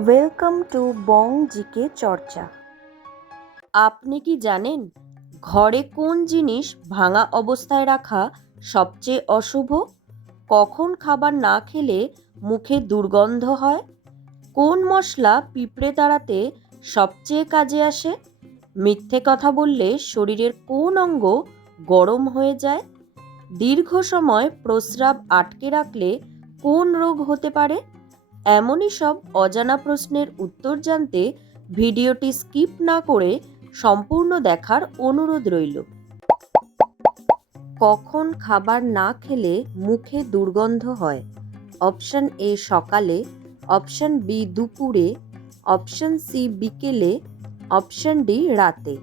Welcome to Bong GK চর্চা। আপনি কি জানেন ঘরে কোন জিনিস ভাঙা অবস্থায় রাখা সবচেয়ে অশুভ? কখন খাবার না খেলে মুখে দুর্গন্ধ হয়? কোন মশলা পিঁপড়ে তাড়াতে সবচেয়ে কাজে আসে? মিথ্যে কথা বললে শরীরের কোন অঙ্গ গরম হয়ে যায়? দীর্ঘ সময় প্রস্রাব আটকে রাখলে কোন রোগ হতে পারে? এমনই সব অজানা প্রশ্নের উত্তর জানতে ভিডিওটি স্কিপ না করে সম্পূর্ণ দেখার অনুরোধ রইল। কখন খাবার না খেলে মুখে দুর্গন্ধ হয়? অপশন এ সকালে, অপশন বি দুপুরে, অপশন সি বিকেলে, অপশন ডি রাতে।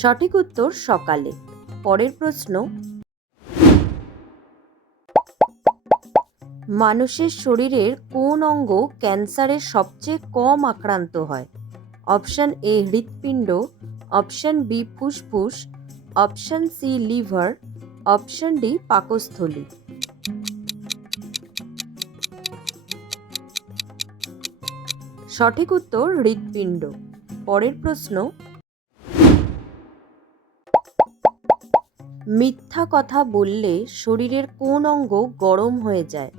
সঠিক উত্তর সকালে। পরের প্রশ্ন, মানুষের শরীরের কোন অঙ্গ ক্যান্সারের সবচেয়ে কম আক্রান্ত হয়? অপশন এ হৃৎপিণ্ড, অপশন বি ফুসফুস, option C liver, option D পাকস্থলী। সঠিক উত্তর হৃৎপিণ্ড। পরের প্রশ্ন, মিথ্যা কথা বললে শরীরের কোন অঙ্গ গরম হয়ে যায়?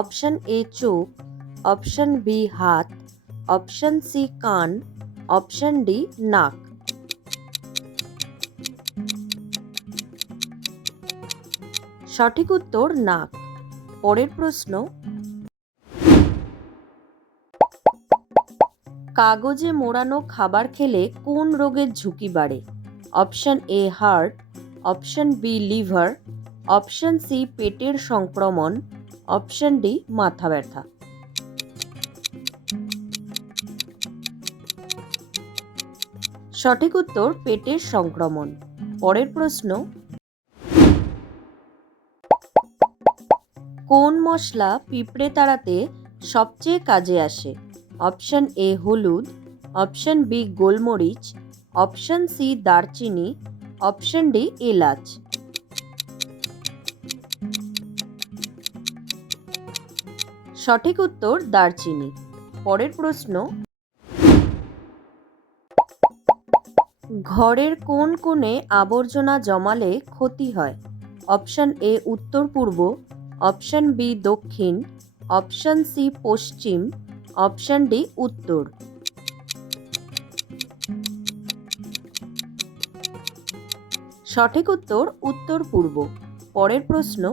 অপশন এ চোখ, অপশন বি হাত, অপশন সি কান, অপশন ডি নাক। সঠিক উত্তর নাক। পরের প্রশ্ন, কাগজে মোড়ানো খাবার খেলে কোন রোগের ঝুঁকি বাড়ে? Option A heart, option B liver, option C পেটের সংক্রমণ, অপশন ডি মাথা ব্যথা। সঠিক উত্তর পেটের সংক্রমণ। পরের প্রশ্ন, কোন মশলা পিঁপড়ে তাড়াতে সবচেয়ে কাজে আসে? অপশন এ হলুদ, অপশন বি গোলমরিচ, অপশন সি দারচিনি, অপশন ডি এলাচ। সঠিক উত্তর দারচিনি। পরের প্রশ্ন, ঘরের কোন কোণে আবর্জনা জমালে ক্ষতি হয়? অপশন এ উত্তর পূর্ব, অপশন বি দক্ষিণ, অপশন সি পশ্চিম, অপশন ডি উত্তর। সঠিক উত্তর উত্তর পূর্ব। পরের প্রশ্ন,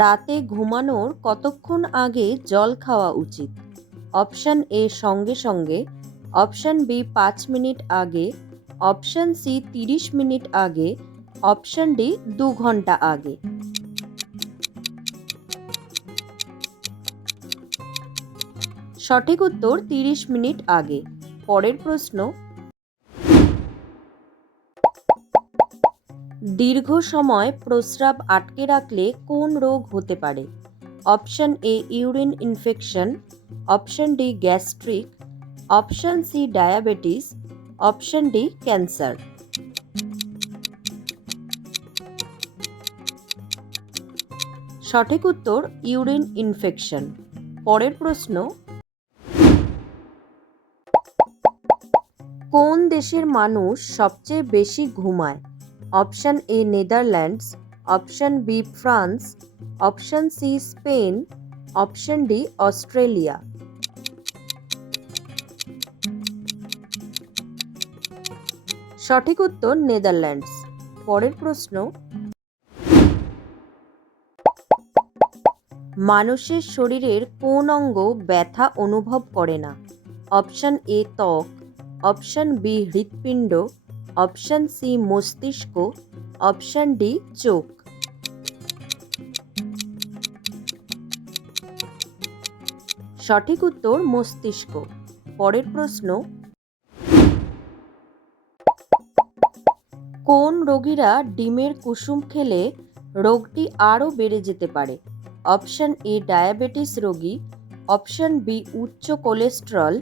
রাতে ঘুমানোর কতক্ষণ আগে জল খাওয়া উচিত? অপশন এ সঙ্গে সঙ্গে, অপশন বি 5 মিনিট আগে, অপশন সি 30 মিনিট আগে, অপশন ডি 2 ঘন্টা আগে। সঠিক উত্তর 30 মিনিট আগে। পরের প্রশ্ন, দীর্ঘ সময় প্রস্রাব আটকে রাখলে কোন রোগ হতে পারে? Option A urine infection, option D gastric, option C diabetes, option D cancer. সঠিক উত্তর ইউরিন ইনফেকশন। পরের প্রশ্ন, কোন দেশের মানুষ সবচেয়ে বেশি ঘুমায়? Option A Netherlands, option B France, option C Spain, option D Australia. সঠিক উত্তর নেদারল্যান্ডস। পরের প্রশ্ন, মানুষের শরীরের কোন অঙ্গ ব্যথা অনুভব করে না? অপশন এ ত্বক, অপশন বি হৃৎপিণ্ড, অপশন সি মস্তিষ্ক, অপশন ডি চোখ। সঠিক উত্তর মস্তিষ্ক। পরের প্রশ্ন, কোন রোগীরা ডিমের কুসুম খেলে রোগটি আরও বেড়ে যেতে পারে? অপশন এ ডায়াবেটিস রোগী, অপশন বি উচ্চ cholesterol,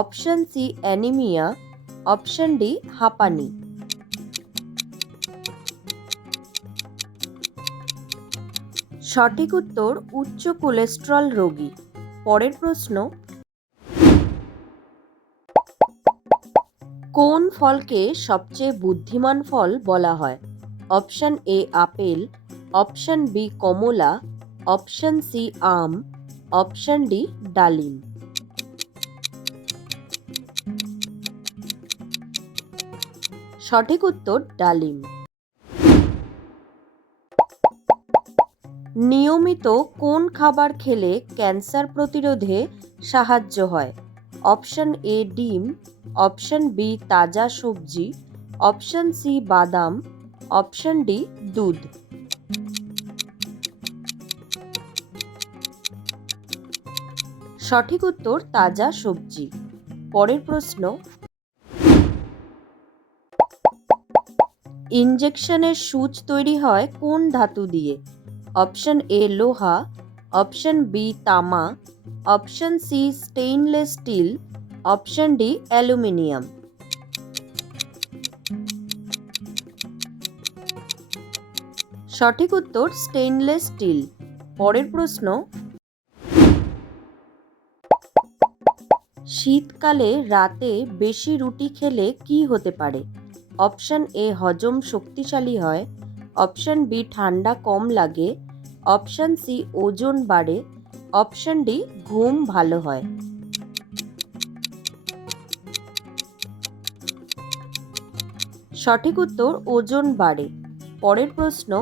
option C anaemia, option D হাঁপানি। সঠিক উত্তর উচ্চ কোলেস্টেরল রোগী। পরের প্রশ্ন, কোন ফলকে সবচেয়ে বুদ্ধিমান ফল বলা হয়? Option A apple, option B কমলা, অপশন সি আম, অপশন ডি ডালিম। সঠিক উত্তর ডালিম। নিয়মিত কোন খাবার খেলে ক্যান্সার প্রতিরোধে সাহায্য হয়? অপশন এ ডিম, অপশন বি তাজা সবজি, অপশন সি বাদাম, অপশন ডি দুধ। সঠিক উত্তর তাজা সবজি। পরের প্রশ্ন, ইনজেকশনের সূচ তৈরি হয় কোন ধাতু দিয়ে? অপশন এ লোহা, অপশন বি তামা, option C stainless steel, option D aluminium. সঠিক উত্তর স্টেইনলেস স্টিল। পরের প্রশ্ন, শীতকালে রাতে বেশি রুটি খেলে কি হতে পারে? অপশন এ হজম শক্তিশালী হয়, অপশন বি ঠান্ডা কম লাগে, অপশন সি ওজন বাড়ে, অপশন ডি ঘুম ভালো হয়। সঠিক উত্তর ওজন বাড়ে। পরের প্রশ্ন,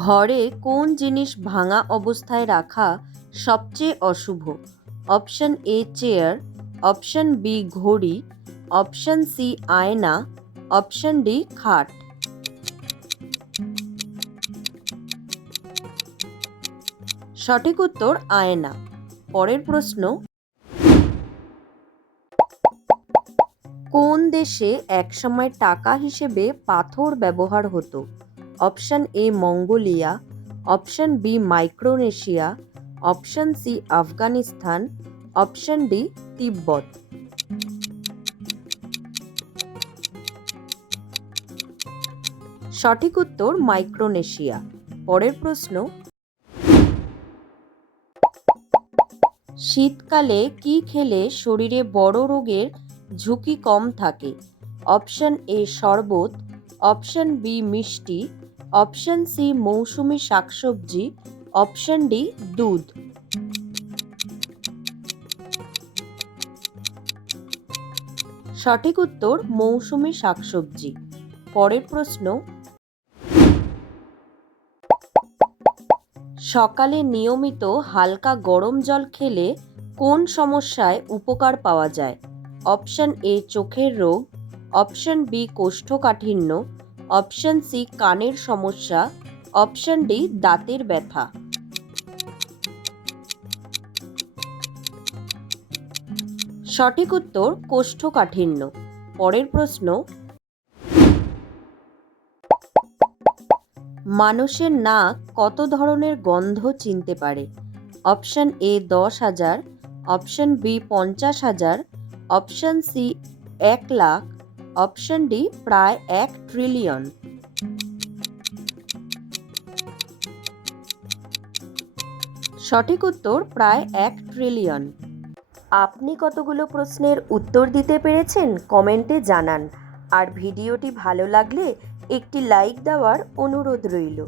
ঘরে কোন জিনিস ভাঙা অবস্থায় রাখা সবচেয়ে অশুভ? Option A chair, option B ঘড়ি, অপশন সি আয়না, অপশন ডি খাট। সঠিক উত্তর আয়না। পরের প্রশ্ন, কোন দেশে একসময় টাকা হিসেবে পাথর ব্যবহার হতো? Option A Mongolia, option B Micronesia, option C Afghanistan, option D Tibet. সঠিক উত্তর মাইক্রোনেশিয়া। পরের প্রশ্ন, শীতকালে কি খেলে শরীরে বড় রোগের ঝুঁকি কম থাকে? অপশন এ শরবত, অপশন বি মিষ্টি, অপশন সি মৌসুমী শাকসবজি, অপশন ডি দুধ। সঠিক উত্তর মৌসুমী শাকসবজি। পরের প্রশ্ন, সকালে নিয়মিত হালকা গরম জল খেলে কোন সমস্যায় উপকার পাওয়া যায়? অপশন এ চোখের রোগ, অপশন বি কোষ্ঠকাঠিন্য, অপশন সি কানের সমস্যা, অপশন ডি দাঁতের ব্যথা। সঠিক উত্তর কোষ্ঠকাঠিন্য। পরের প্রশ্ন, মানুষের নাক কত ধরনের গন্ধ চিনতে পারে? Option A 10,000, option B 50,000, option C 1,00,000, option D প্রায় 1 ট্রিলিয়ন। সঠিক উত্তর প্রায় 1 ট্রিলিয়ন। আপনি কতগুলো প্রশ্নের উত্তর দিতে পেরেছেন কমেন্টে জানান। আর ভিডিওটি ভালো লাগলে একটি লাইক দেওয়ার অনুরোধ রইল।